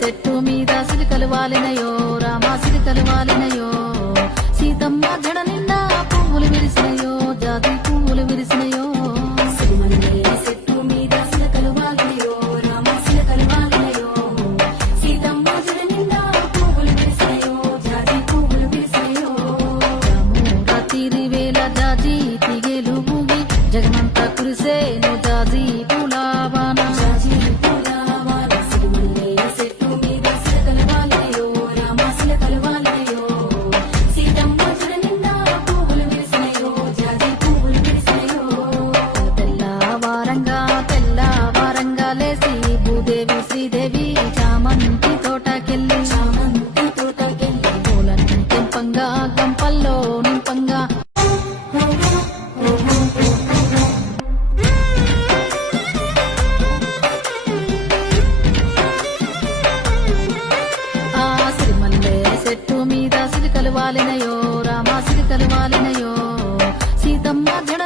చెట్టు మీద సిలికలు వాలినయో రామా సిలికలు వాలినయో సీతమ్మ జడ నిండా పువ్వులు విరిసినయో జాతి పువ్వులు విరిసినయో చెట్టు మీద సిలికలు వాలినయో రామా సిలికలు వాలినయో సీతమ్మ జడ నిండా పువ్వులు విరిసినయో జాతి పువ్వులు విరిసినయో రాతిరి వేల జాజి తిగేలు ఊగి జగమంతా కురిసేను జాజి పూలవాన భూదేవి శ్రీదేవి చామంతి తోటకెళ్ళి పూలన్నీ తెంపంగా గంపల్లో నింపంగా ఆ సిరిమల్లె చెట్టు మీద సిలికలు వాలినయో రామా సిలికలు వాలినయో సీతమ్మ జడ